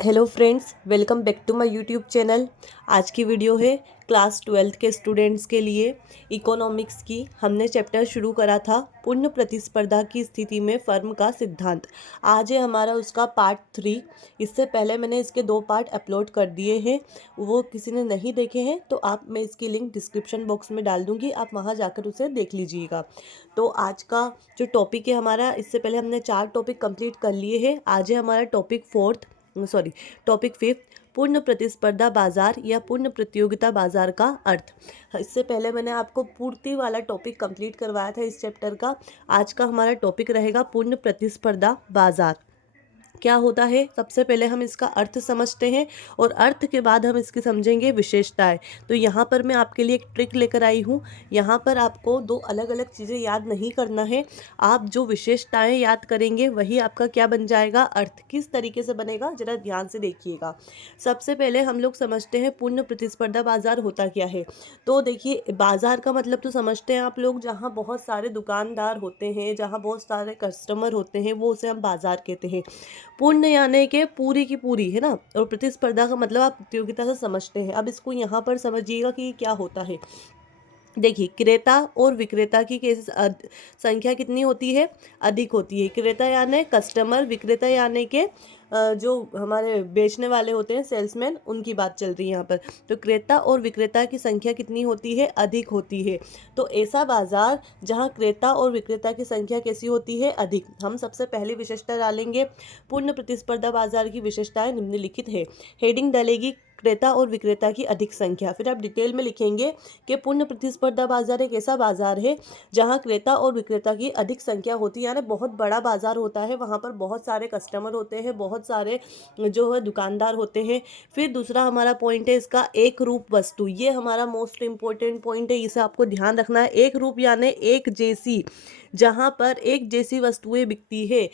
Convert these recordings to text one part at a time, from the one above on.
Hello friends, welcome back to my YouTube channel. आज की video है क्लास 12th के स्टूडेंट्स के लिए इकोनॉमिक्स की। हमने चैप्टर शुरू करा था पूर्ण प्रतिस्पर्धा की स्थिति में फर्म का सिद्धांत। आज है हमारा उसका पार्ट 3। इससे पहले मैंने इसके 2 पार्ट अपलोड कर दिए हैं, वो किसी ने नहीं देखे हैं तो मैं इसकी लिंक डिस्क्रिप्शन बॉक्स में डाल दूँगी, आप वहाँ जाकर उसे देख लीजिएगा। तो आज का जो टॉपिक है हमारा, इससे पहले हमने 4 टॉपिक कंप्लीट कर लिए हैं। आज है हमारा टॉपिक 5, पूर्ण प्रतिस्पर्धा बाजार या पूर्ण प्रतियोगिता बाजार का अर्थ। इससे पहले मैंने आपको पूर्ति वाला टॉपिक कंप्लीट करवाया था इस चैप्टर का। आज का हमारा टॉपिक रहेगा पूर्ण प्रतिस्पर्धा बाजार। क्या होता है, सबसे पहले हम इसका अर्थ समझते हैं और अर्थ के बाद हम इसकी समझेंगे विशेषताएं। तो यहाँ पर मैं आपके लिए एक ट्रिक लेकर आई हूँ। यहाँ पर आपको 2 अलग अलग चीज़ें याद नहीं करना है। आप जो विशेषताएं याद करेंगे वही आपका क्या बन जाएगा, अर्थ। किस तरीके से बनेगा, जरा ध्यान से देखिएगा। सबसे पहले हम लोग समझते हैं पूर्ण प्रतिस्पर्धा बाजार होता क्या है। तो देखिए, बाजार का मतलब तो समझते हैं आप लोग, जहाँ बहुत सारे दुकानदार होते हैं, जहाँ बहुत सारे कस्टमर होते हैं, वो उसे हम बाजार कहते हैं। पूर्ण यानी कि पूरी की पूरी, है ना। और प्रतिस्पर्धा का मतलब आप प्रतियोगिता से समझते हैं। अब इसको यहाँ पर समझिएगा कि क्या होता है। देखिए, क्रेता और विक्रेता की संख्या कितनी होती है, अधिक होती है। क्रेता यानी कस्टमर, विक्रेता यानी के जो हमारे बेचने वाले होते हैं, सेल्समैन, उनकी बात चल रही है यहाँ पर। तो क्रेता और विक्रेता की संख्या कितनी होती है, अधिक होती है। तो ऐसा बाजार जहाँ क्रेता और विक्रेता की संख्या कैसी होती है, अधिक। हम सबसे पहली विशेषता डालेंगे। पूर्ण प्रतिस्पर्धा बाजार की विशेषताएं निम्नलिखित है। हेडिंग डालेगी क्रेता और विक्रेता की अधिक संख्या। फिर आप डिटेल में लिखेंगे कि पूर्ण प्रतिस्पर्धा बाजार एक ऐसा बाजार है जहां क्रेता और विक्रेता की अधिक संख्या होती है, यानी बहुत बड़ा बाजार होता है, वहां पर बहुत सारे कस्टमर होते हैं, बहुत सारे जो है दुकानदार होते हैं। फिर दूसरा हमारा पॉइंट है इसका एक रूप वस्तु। ये हमारा मोस्ट इंपॉर्टेंट पॉइंट है, इसे आपको ध्यान रखना है। एक रूप यानी एक जैसी, जहाँ पर एक जैसी वस्तुएं बिकती है।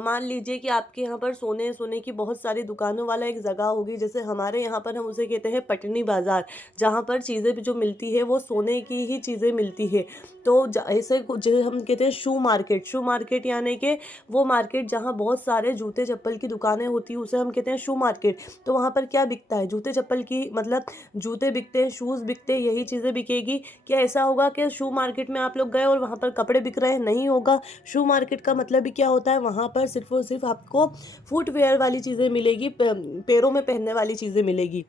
मान लीजिए कि आपके यहाँ पर सोने की बहुत सारी दुकानों वाला एक जगह होगी, जैसे हमारे यहाँ पर हम उसे कहते हैं पटनी बाजार, जहाँ पर चीज़ें जो मिलती है वो सोने की ही चीज़ें मिलती है। तो ऐसे जो हम कहते हैं शू मार्केट यानी कि वो मार्केट जहाँ बहुत सारे जूते चप्पल की दुकानें होती है, उसे हम कहते हैं शू मार्केट। तो वहाँ पर क्या बिकता है, जूते चप्पल की, मतलब जूते बिकते हैं, शूज़ बिकते हैं, यही चीज़ें बिकेगी। क्या ऐसा होगा कि शू मार्केट में आप लोग गए और वहाँ पर कपड़े बिक रहे हैं? नहीं होगा। शू मार्केट का मतलब भी क्या होता है, वहाँ पर सिर्फ और सिर्फ आपको फुटवेयर वाली चीज़ें मिलेगी, पैरों में पहनने वाली चीज़ें मिलेगी।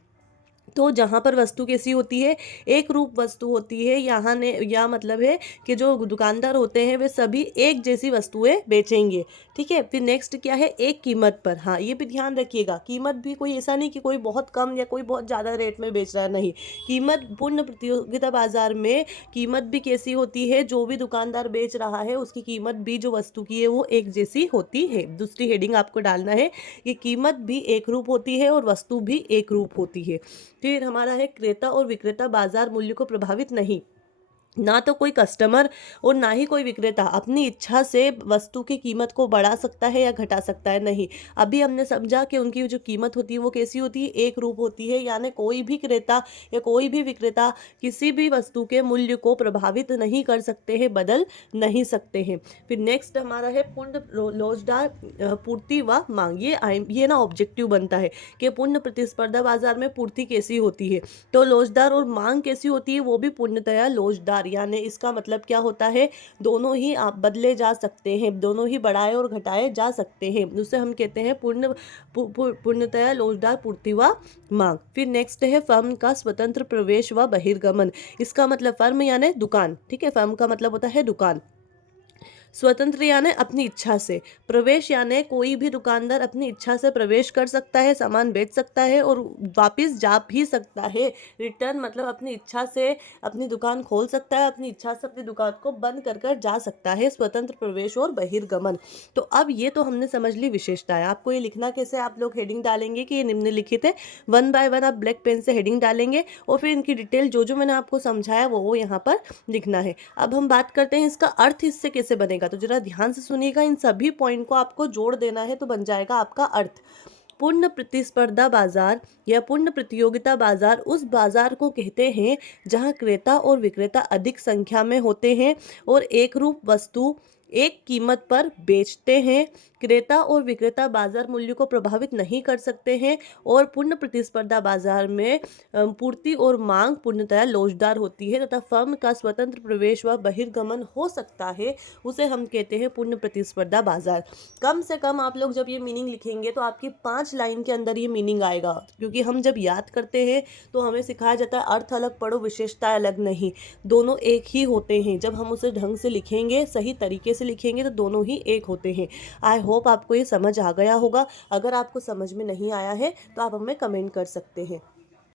तो जहाँ पर वस्तु कैसी होती है, एक रूप वस्तु होती है। यहाँ ने या मतलब है कि जो दुकानदार होते हैं वे सभी एक जैसी वस्तुएं बेचेंगे। ठीक है। फिर नेक्स्ट क्या है, एक कीमत पर। हाँ, ये भी ध्यान रखिएगा, कीमत भी कोई ऐसा नहीं कि कोई बहुत कम या कोई बहुत ज़्यादा रेट में बेच रहा है, नहीं। कीमत पूर्ण प्रतियोगिता बाजार में कीमत भी कैसी होती है, जो भी दुकानदार बेच रहा है उसकी कीमत भी जो वस्तु की है वो एक जैसी होती है। दूसरी हेडिंग आपको डालना है, ये कीमत भी एक रूप होती है और वस्तु भी एक रूप होती है। फिर हमारा है क्रेता और विक्रेता बाजार मूल्य को प्रभावित नहीं। ना तो कोई कस्टमर और ना ही कोई विक्रेता अपनी इच्छा से वस्तु की कीमत को बढ़ा सकता है या घटा सकता है, नहीं। अभी हमने समझा कि उनकी जो कीमत होती है वो कैसी होती है, एक रूप होती है, यानी कोई भी क्रेता या कोई भी विक्रेता किसी भी वस्तु के मूल्य को प्रभावित नहीं कर सकते हैं, बदल नहीं सकते हैं। फिर नेक्स्ट हमारा है पूर्ण लोचदार पूर्ति व मांग। ये ना ऑब्जेक्टिव बनता है कि पूर्ण प्रतिस्पर्धा बाजार में पूर्ति कैसी होती है, तो लोचदार और मांग कैसी होती है, वो भी पूर्णतया लोचदार। यानी इसका मतलब क्या होता है, दोनों ही आप बदले जा सकते हैं, दोनों ही बढ़ाए और घटाए जा सकते हैं। उसे हम कहते हैं पूर्णतया लोचदार पूर्ति व मांग। फिर नेक्स्ट है फर्म का स्वतंत्र प्रवेश व बहिर्गमन। इसका मतलब फर्म यानी दुकान, ठीक है। फर्म का मतलब होता है दुकान। स्वतंत्र यानी अपनी इच्छा से, प्रवेश यानी कोई भी दुकानदार अपनी इच्छा से प्रवेश कर सकता है, सामान बेच सकता है और वापस जा भी सकता है। रिटर्न मतलब अपनी इच्छा से अपनी दुकान खोल सकता है, अपनी इच्छा से अपनी दुकान को बंद कर कर जा सकता है। स्वतंत्र प्रवेश और बहिर्गमन। तो अब ये तो हमने समझ ली विशेषताएं। आपको ये लिखना कैसे, आप लोग हेडिंग डालेंगे कि ये निम्नलिखित है, 1 बाय 1 आप ब्लैक पेन से हेडिंग डालेंगे और फिर इनकी डिटेल जो जो मैंने आपको समझाया वो यहाँ पर लिखना है। अब हम बात करते हैं इसका अर्थ इससे कैसे बनेगा। तो जरा ध्यान से सुनिएगा, इन सभी पॉइंट को आपको जोड़ देना है तो बन जाएगा आपका अर्थ। पूर्ण प्रतिस्पर्धा बाजार या पूर्ण प्रतियोगिता बाजार उस बाजार को कहते हैं जहां क्रेता और विक्रेता अधिक संख्या में होते हैं और एक रूप वस्तु एक कीमत पर बेचते हैं। क्रेता और विक्रेता बाजार मूल्य को प्रभावित नहीं कर सकते हैं और पूर्ण प्रतिस्पर्धा बाजार में पूर्ति और मांग पूर्णतया लोचदार होती है तथा फर्म का स्वतंत्र प्रवेश व बहिर्गमन हो सकता है, उसे हम कहते हैं पूर्ण प्रतिस्पर्धा बाजार। कम से कम आप लोग जब ये मीनिंग लिखेंगे तो आपकी 5 लाइन के अंदर ये मीनिंग आएगा, क्योंकि हम जब याद करते हैं तो हमें सिखाया जाता है अर्थ अलग पढ़ो विशेषता अलग नहीं, दोनों एक ही होते हैं। जब हम उसे ढंग से लिखेंगे, सही तरीके से लिखेंगे तो दोनों ही एक होते हैं। आई होप आपको ये समझ आ गया होगा। अगर आपको समझ में नहीं आया है तो आप हमें कमेंट कर सकते हैं।